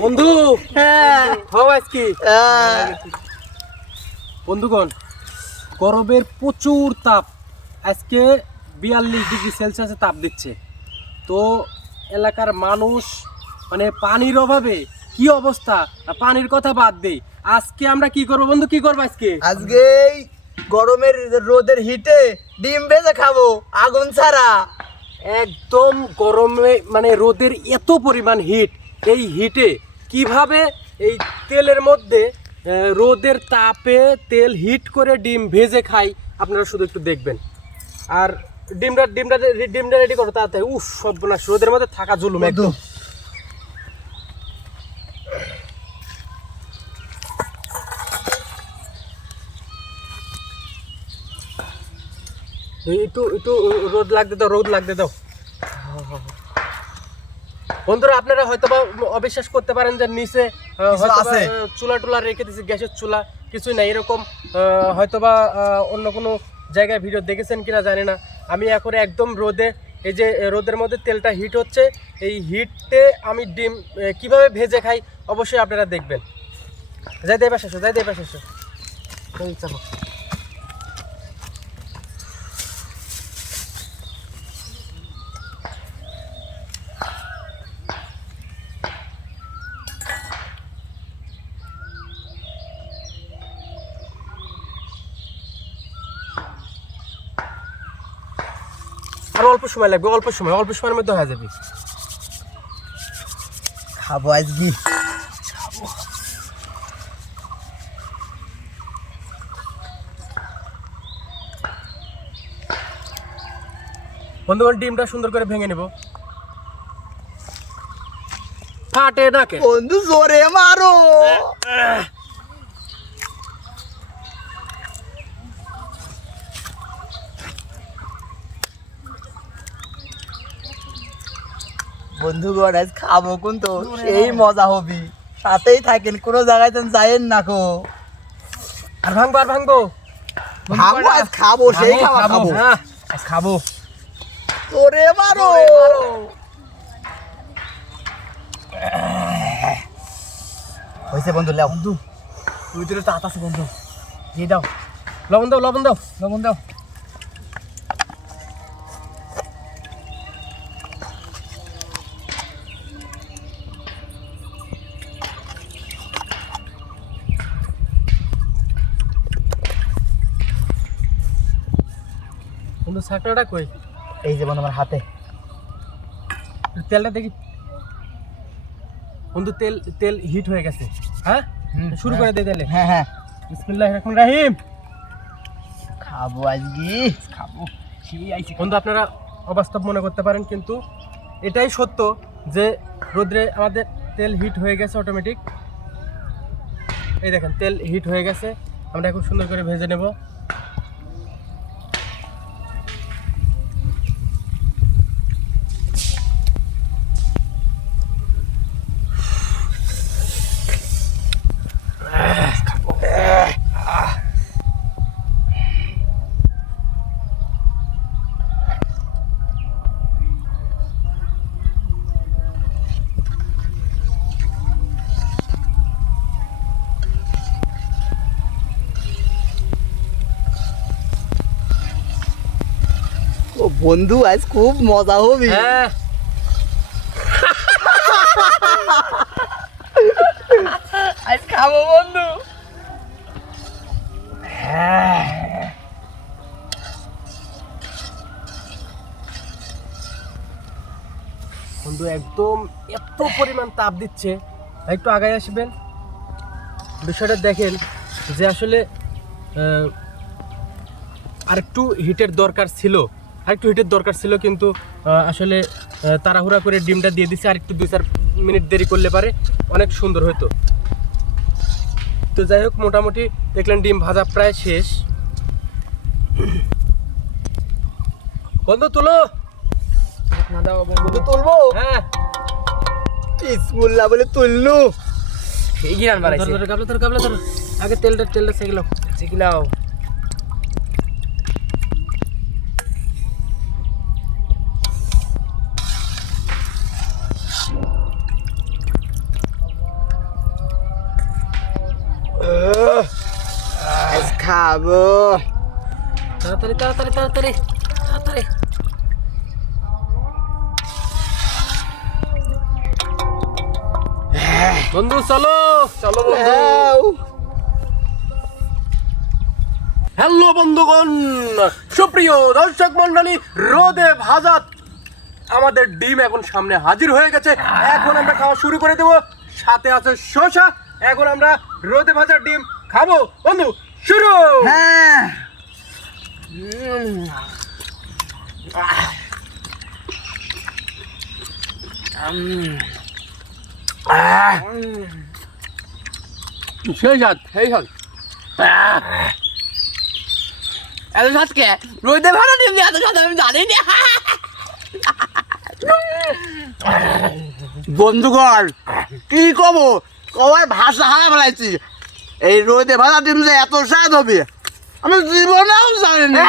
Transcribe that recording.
বন্ধু হ্যাঁ আজকে বন্ধুগণ, গরমের প্রচুর তাপ, আজকে 42 ডিগ্রি সেলসিয়াসে তাপ দিচ্ছে। তো এলাকার মানুষ মানে পানির অভাবে কি অবস্থা, পানির কথা বাদ দেই। আজকে আমরা কি করব বন্ধু, কি করবো আজকে এই গরমের রোদের হিটে ডিম ভেজে খাবো আগুন ছাড়া। একদম গরমে মানে রোদের এত পরিমাণ হিট, এই হিটে কিভাবে এই তেলের মধ্যে রোদের তাপে তেল হিট করে ডিম ভেজে খাই, আপনারা শুধু একটু দেখবেন। আর ডিমটা রেডি করো তাড়াতাড়ি। উফ সর্বনাশ, রোদের মধ্যে থাকা জুলুম একদম। একটু একটু রোদ লাগতে দাও। বন্ধুরা, আপনারা হয়তো বা অবিশ্বাস করতে পারেন যে নিচে চুলা টুলা রেখে দিয়েছি, গ্যাসের চুলা কিছুই নাই, এরকম হয়তোবা অন্য কোনো জায়গায় ভিডিও দেখেছেন কিনা জানি না। আমি এখন একদম রোদে, এই যে রোদের মধ্যে তেলটা হিট হচ্ছে, এই হিটে আমি ডিম কিভাবে ভেজে খাই অবশ্যই আপনারা দেখবেন। যাই দিয়ে পাশে এসো। আর অল্প সময় লাগবে, অল্প সময়ের মধ্যে হয়ে যাবে। খাবো আজকে। বন্ধুগণ, ডিমটা সুন্দর করে ভেঙে নেব, ফাটে না কে বন্ধু জোরে মারো। বন্ধুগণ আজ খাবো কিন্তু সেই মজা হবি, সাথেই থাকেন, কোনো জায়গায় তো যাইেন না কো। আর ভাঙবো আজ খাবো, সেই খাবো। হ্যাঁ খাবো। জোরে মারো। হয়েছে বন্ধু, লেও বন্ধু তুই দিলে তাত আছে বন্ধু, দিয়ে দাও, লবণ দাও। বন্ধু ছাকড়াটা কই? এই যে বন্ধু আমার হাতে। তেলটা দেখি বন্ধু, তেল হিট হয়ে গেছে। হ্যাঁ শুরু করে দে তাহলে। হ্যাঁ বিসমিল্লাহির রহমানির রহিম। খাবো আজকে, খাবো। বন্ধু, আপনারা অবাস্তব মনে করতে পারেন, কিন্তু এটাই সত্য যে রোদ্রে আমাদের তেল হিট হয়ে গেছে অটোমেটিক। এই দেখেন তেল হিট হয়ে গেছে, আমরা এখন সুন্দর করে ভেজে নেব। ও বন্ধু আজ খুব মজা হবে। হ্যাঁ আজ খাবো বন্ধু। বন্ধু, একদম এত পরিমাণ তাপ দিচ্ছে, একটু আগায় আসবেন। বিষয়টা দেখেন যে আসলে আরেকটু হিটের দরকার ছিল, কিন্তু আসলে তাড়াহুড়া করে ডিমটা দিয়ে দিচ্ছে। আরেকটু 2-4 মিনিট দেরি করলে পারে অনেক সুন্দর হতো। তো যাই হোক, মোটামুটি দেখলেন ডিম ভাজা প্রায় শেষ। বন্ধু তুলো না, দাও বন্ধু। তুলবো? হ্যাঁ বিসমিল্লাহ বলে তুললু। এই গিরান বাড়াইছে। ধর আগে তেলটা সেকিলাও। খাবো। তাড়াতাড়ি তাড়াতাড়ি তাড়াতাড়ি তাড়াতাড়ি। বন্ধু চলো চলো বন্ধু। হ্যালো বন্ধুগণ, সুপ্রিয় দর্শক মন্ডলী, রোদে ভাজা আমাদের ডিম এখন সামনে হাজির হয়ে গেছে। এখন আমরা খাওয়া শুরু করে দেবো। সাথে আছে শসা। এখন আমরা রোদে ভাজা ডিম খাবো। বন্ধু শুরু। হ্যাঁ সেই স্বাদ সেই স্বাদ। এত সাথে রোদে ভাড়া ডিম এত সাথে আমি জানি না। বন্ধুগণ কি কব, কবার ভাষা হারা ফেলাইছি। এই রোদে ভাড়া ডিম যে এত স্বাদ হবে আমি জীবনেও জানি না।